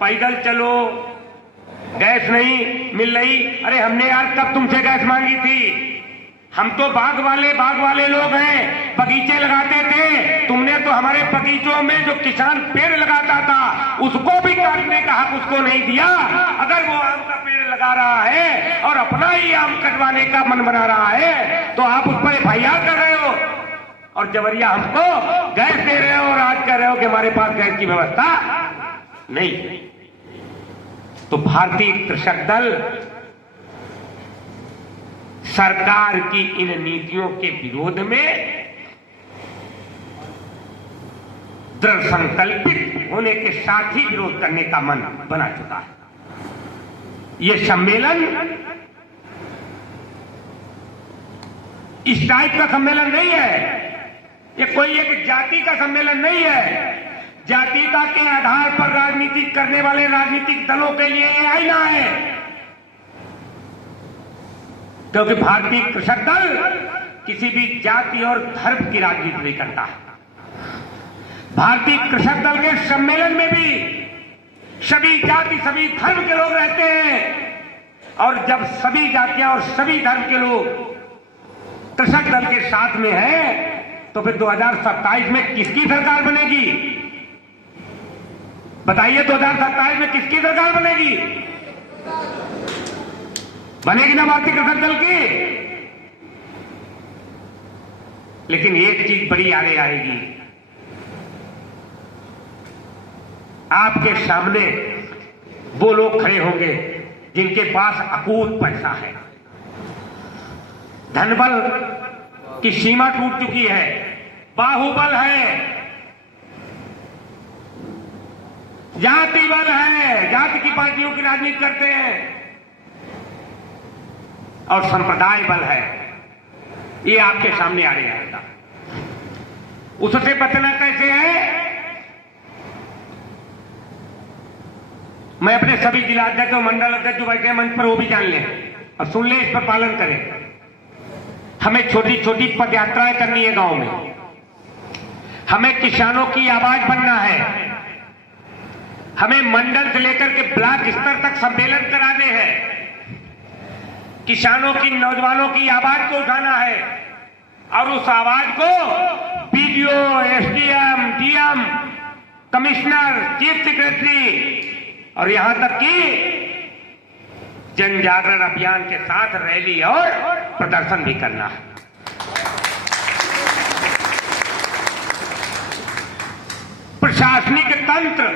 पैदल चलो, गैस नहीं मिल रही। अरे हमने यार कब तुमसे गैस मांगी थी? हम तो बाग वाले लोग हैं, बगीचे लगाते थे। तुमने तो हमारे बगीचों में जो किसान पेड़ लगाता था उसको भी काटने का हक उसको नहीं दिया। अगर वो आम का पेड़ लगा रहा है और अपना ही आम कटवाने का मन बना रहा है तो आप उस पर FIR कर रहे हो और जबरिया हमको गैस दे रहे हो और आज कह रहे हो कि हमारे पास गैस की व्यवस्था नहीं। तो भारतीय कृषक दल सरकार की इन नीतियों के विरोध में दृढ़ संकल्पित होने के साथ ही विरोध करने का मन बना चुका है। ये सम्मेलन इस टाइप का सम्मेलन नहीं है, ये कोई एक जाति का सम्मेलन नहीं है। जातीयता के आधार पर राजनीति करने वाले राजनीतिक दलों के लिए ये आईना है, क्योंकि भारतीय कृषक दल किसी भी जाति और धर्म की राजनीति नहीं करता है। भारतीय कृषक दल के सम्मेलन में भी सभी जाति सभी धर्म के लोग रहते हैं और जब सभी जातियां और सभी धर्म के लोग कृषक दल के साथ में हैं तो फिर 2027 में किसकी सरकार बनेगी? बताइए, 2027 में किसकी सरकार बनेगी? बनेगी ना भारतीय कृषक दल की। लेकिन एक चीज बड़ी आगे आएगी, आपके सामने वो लोग खड़े होंगे जिनके पास अकूत पैसा है, धनबल की सीमा टूट चुकी है, बाहुबल है, जाति बल है, जाति की पार्टियों की राजनीति करते हैं और संप्रदाय बल है। ये आपके सामने आ जाएगा। उससे बचना कैसे है? मैं अपने सभी जिला अध्यक्ष और मंडल अध्यक्ष जो बैठे हैं मंच पर वो भी जान लें और सुन लें, इस पर पालन करें। हमें छोटी छोटी पद यात्राएं करनी है गांव में, हमें किसानों की आवाज बनना है, हमें मंडल से लेकर के ब्लॉक स्तर तक सम्मेलन कराने हैं, किसानों की नौजवानों की आवाज को उठाना है और उस आवाज को BDO, SDM, DM, commissioner, chief secretary और यहां तक कि जन जागरण अभियान के साथ रैली और प्रदर्शन भी करना है। प्रशासनिक तंत्र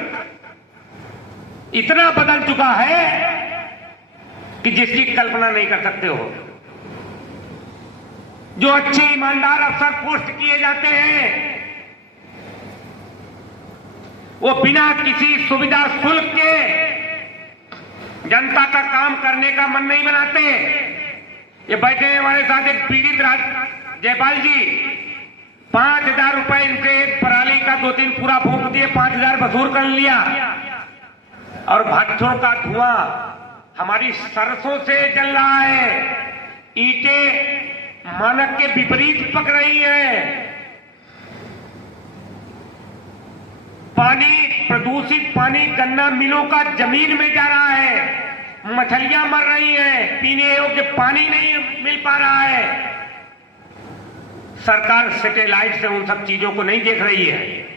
इतना बदल चुका है कि जिसकी कल्पना नहीं कर सकते हो। जो अच्छे ईमानदार अफसर पोस्ट किए जाते हैं वो बिना किसी सुविधा शुल्क के जनता का काम करने का मन नहीं बनाते। ये बैठे हैं हमारे साथ एक पीड़ित जयपाल जी, 5,000 रुपए इनसे एक पराली का 2-3 पूरा फूंक दिए, 5,000 वसूल कर लिया और भट्ठों का धुआं हमारी सरसों से जल रहा है। ईंटें मानक के विपरीत पक रही है, पानी, प्रदूषित पानी गन्ना मिलों का जमीन में जा रहा है, मछलियां मर रही हैं, पीने योग्य पानी नहीं मिल पा रहा है। सरकार सैटेलाइट से उन सब चीजों को नहीं देख रही है।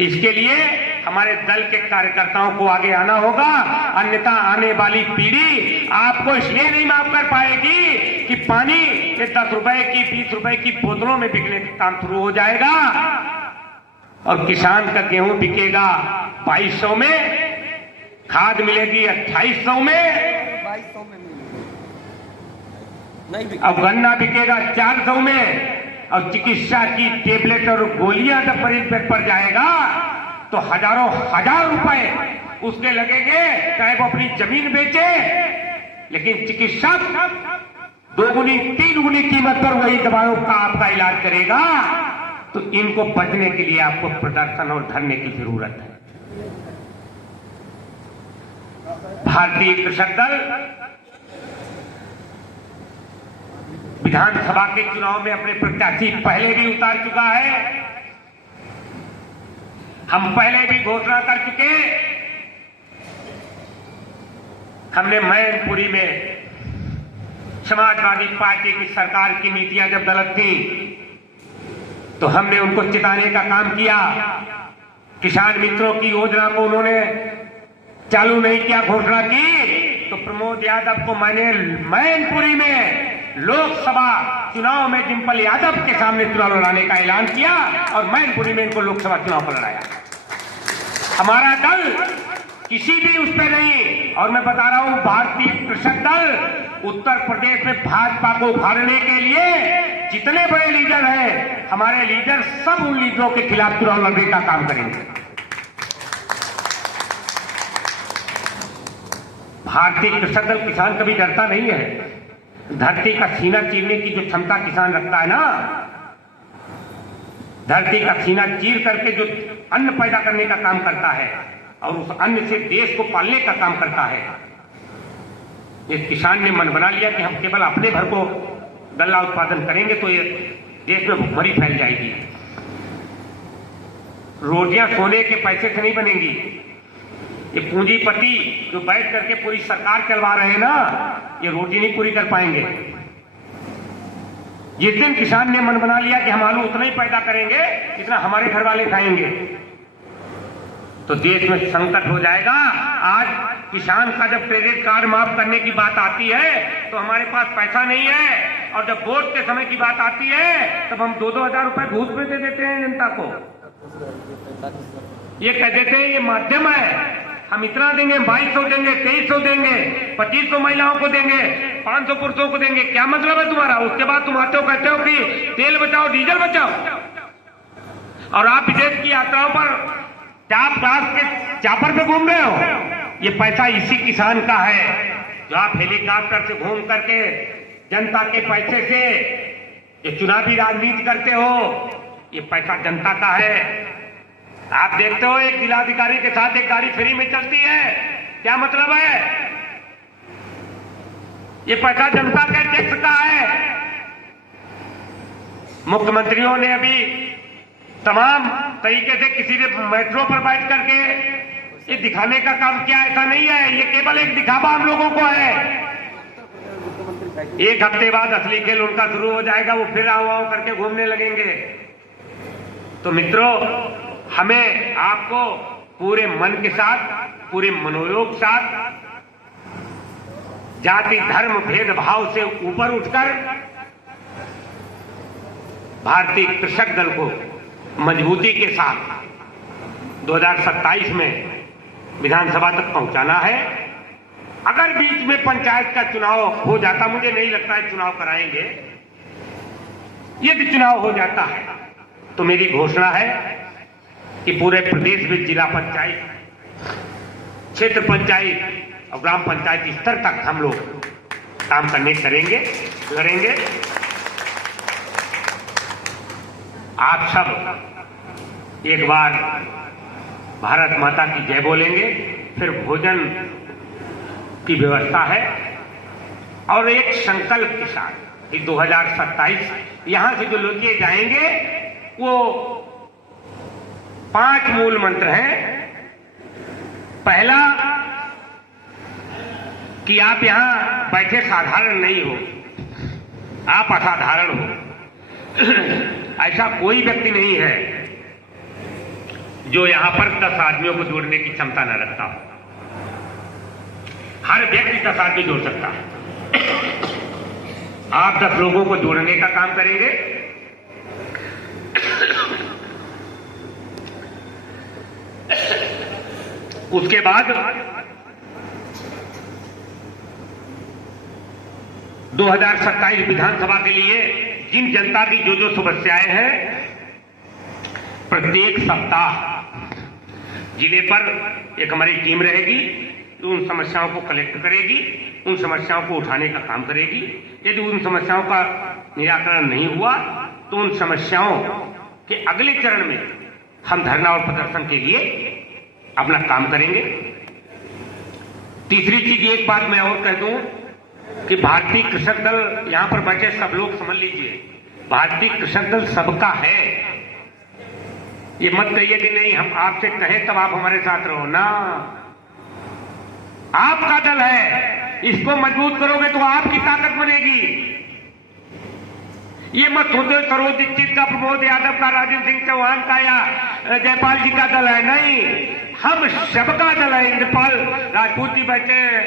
इसके लिए हमारे दल के कार्यकर्ताओं को आगे आना होगा, अन्यथा आने वाली पीढ़ी आपको इसलिए नहीं माफ कर पाएगी कि पानी ये 10 रुपए की 20 रुपए की बोतलों में बिकने का काम शुरू हो जाएगा और किसान का गेहूं बिकेगा 2200 में, खाद मिलेगी 2800 में, 2200 में नहीं, अब गन्ना बिकेगा 400 में और चिकित्सा की टेबलेट और गोलियां जब मरीज पे पड़ जाएगा तो हजारों हजार रुपए उसके लगेंगे, चाहे वो अपनी जमीन बेचे, लेकिन चिकित्सक 2 गुनी 3 गुनी कीमत पर वही दवाओं का आपका इलाज करेगा। तो इनको बचने के लिए आपको प्रदर्शन और धरने की जरूरत है। भारतीय कृषक दल विधानसभा के चुनाव में अपने प्रत्याशी पहले भी उतार चुका है। हम पहले भी घोषणा कर चुके हमने मैनपुरी में समाजवादी पार्टी की सरकार की नीतियां जब गलत थी तो हमने उनको चिताने का काम किया। किसान मित्रों की योजना को उन्होंने चालू नहीं किया, घोषणा की, तो प्रमोद यादव को मैंने मैनपुरी में लोकसभा चुनाव में डिंपल यादव के सामने चुनाव लड़ाने का ऐलान किया और मैनपुरी में इनको लोकसभा चुनाव पर लड़ाया। हमारा दल किसी भी उस पर नहीं, और मैं बता रहा हूं भारतीय कृषक दल उत्तर प्रदेश में भाजपा को उखाड़ने के लिए जितने बड़े लीडर हैं, हमारे लीडर सब उन लीडरों के खिलाफ चुनाव लड़ने का काम करेंगे। भारतीय कृषक दल किसान कभी डरता नहीं है। धरती का सीना चीरने की जो क्षमता किसान रखता है ना, धरती का सीना चीर करके जो अन्न पैदा करने का काम करता है और उस अन्न से देश को पालने का काम करता है, इस किसान ने मन बना लिया कि हम केवल अपने भर को गल्ला उत्पादन करेंगे तो ये देश में भुखमरी फैल जाएगी। रोटियां सोने के पैसे से नहीं बनेंगी। ये पूंजीपति जो बैठ करके पूरी सरकार चलवा रहे हैं ना, ये रोटी नहीं पूरी कर पाएंगे। जिस दिन किसान ने मन बना लिया कि हम आलू उतना ही पैदा करेंगे जितना हमारे घर वाले खाएंगे, तो देश में संकट हो जाएगा। आज किसान का जब क्रेडिट कार्ड माफ करने की बात आती है तो हमारे पास पैसा नहीं है, और जब वोट के समय की बात आती है तब हम 2-2 हजार रुपए घूस में दे देते हैं जनता को। ये कह देते हैं ये माध्यम है, हम इतना देंगे, 2200 देंगे, 2300 देंगे, 2500 महिलाओं को देंगे, 500 पुरुषों को देंगे। क्या मतलब है तुम्हारा? उसके बाद तुम आते हो कहते हो कि तेल बचाओ, डीजल बचाओ, और आप विदेश की यात्राओं पर चाप क्लास के चापर पे घूम रहे हो। ये पैसा इसी किसान का है जो आप हेलीकॉप्टर से घूम करके जनता के पैसे से ये चुनावी राजनीति करते हो। ये पैसा जनता का है। आप देखते हो एक जिलाधिकारी के साथ एक गाड़ी फ्री में चलती है, क्या मतलब है? ये पैसा जनता के टैक्स का है। मुख्यमंत्रियों ने अभी तमाम तरीके से किसी ने मेट्रो पर बैठ करके ये दिखाने का काम किया, ऐसा नहीं है। ये केवल एक दिखावा हम लोगों को है। एक हफ्ते बाद असली खेल उनका शुरू हो जाएगा, वो फिर आओ करके घूमने लगेंगे। तो मित्रों, हमें आपको पूरे मन के साथ, पूरे मनोयोग साथ, जाति धर्म भेदभाव से ऊपर उठकर भारतीय कृषक दल को मजबूती के साथ 2027 में विधानसभा तक पहुंचाना है। अगर बीच में पंचायत का चुनाव हो जाता, मुझे नहीं लगता है चुनाव कराएंगे, यदि चुनाव हो जाता है तो मेरी घोषणा है कि पूरे प्रदेश में जिला पंचायत, क्षेत्र पंचायत और ग्राम पंचायत स्तर तक हम लोग काम करेंगे। आप सब एक बार भारत माता की जय बोलेंगे, फिर भोजन की व्यवस्था है और एक संकल्प के साथ कि 2027 यहां से जो लोग जाएंगे वो 5 मूल मंत्र हैं। पहला कि आप यहां बैठे साधारण नहीं हो, आप असाधारण हो। ऐसा कोई व्यक्ति नहीं है जो यहां पर 10 आदमियों को जोड़ने की क्षमता न रखता हो। हर व्यक्ति 10 आदमी जोड़ सकता है। आप 10 लोगों को जोड़ने का काम करेंगे। उसके बाद 2027 विधानसभा के लिए जिन जनता की जो समस्याएं हैं, प्रत्येक सप्ताह जिले पर एक हमारी टीम रहेगी, उन समस्याओं को कलेक्ट करेगी, उन समस्याओं को उठाने का काम करेगी। यदि उन समस्याओं का निराकरण नहीं हुआ तो उन समस्याओं के अगले चरण में हम धरना और प्रदर्शन के लिए अपना काम करेंगे। तीसरी चीज, एक बात मैं और कह दूं कि भारतीय कृषक दल, यहां पर बैठे सब लोग समझ लीजिए, भारतीय कृषक दल सबका है। ये मत कहिए कि नहीं हम आपसे कहें तब आप हमारे साथ रहो ना, आपका दल है। इसको मजबूत करोगे तो आपकी ताकत बनेगी। ये मत सोचो सरोज दीक्षित का, प्रमोद यादव का, राजेंद्र सिंह चौहान का या जयपाल जी का दल है। नहीं, हम सबका दल है। इंद्रपाल राजपूत जी बैठे हैं,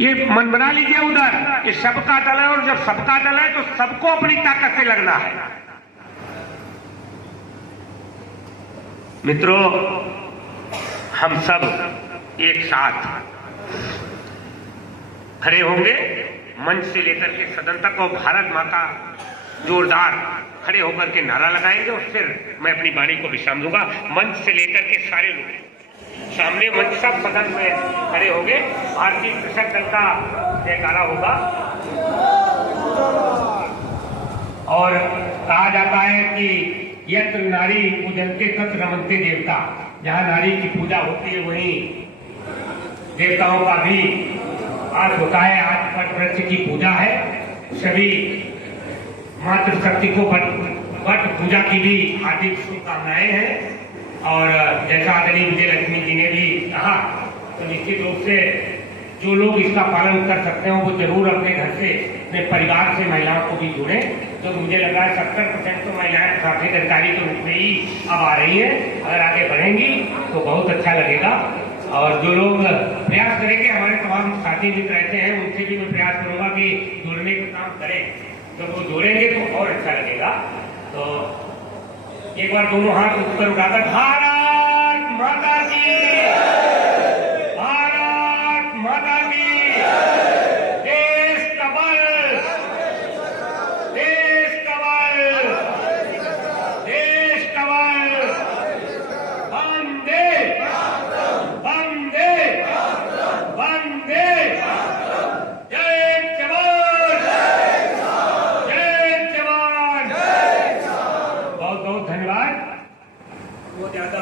ये मन बना लीजिए उधर, ये सबका दल है। और जब सबका दल है तो सबको अपनी ताकत से लगना है। मित्रों, हम सब एक साथ खड़े होंगे मंच से लेकर के सदन तक, और भारत माता जोरदार खड़े होकर के नारा लगाएंगे और फिर मैं अपनी वाणी को विश्राम दूंगा। मंच से लेकर के सारे लोग सामने मंच, सब सदन में खड़े होंगे। भारतीय कृषक दल का जयकारा होगा और कहा जाता है कि यत्र नारी पूजन्ते तत्र रमन्ते देवता। जहां नारी की पूजा होती है वहीं देवताओं का भी आज होता है। आज वट वृक्ष की पूजा है। सभी मातृशक्ति को वट पूजा की भी हार्दिक शुभकामनाएं हैं। और जैसा आदरणीय विजय लक्ष्मी जी ने भी कहा, तो निश्चित रूप से जो लोग इसका पालन कर सकते हो वो जरूर अपने घर से, अपने परिवार से महिलाओं को भी जोड़ें। तो मुझे लग रहा है 70% तो महिलाएं प्राथमिक अधिकारी के रूप में ही अब आ रही है। अगर आगे बढ़ेंगी तो बहुत अच्छा लगेगा। और जो लोग प्रयास करेंगे, हमारे तमाम साथी मित्र रहते हैं, उनसे भी मैं प्रयास करूंगा कि जोड़ने का काम करें। जब वो जोड़ेंगे तो और अच्छा लगेगा। तो एक बार दोनों हाथ ऊपर उठाकर भारत माता की, भारत माता की, देश का बल, देश का बल, देश का बल, वंदे वंदे वंदे, जय जवान, जय जवान। बहुत बहुत धन्यवाद। बहुत ज्यादा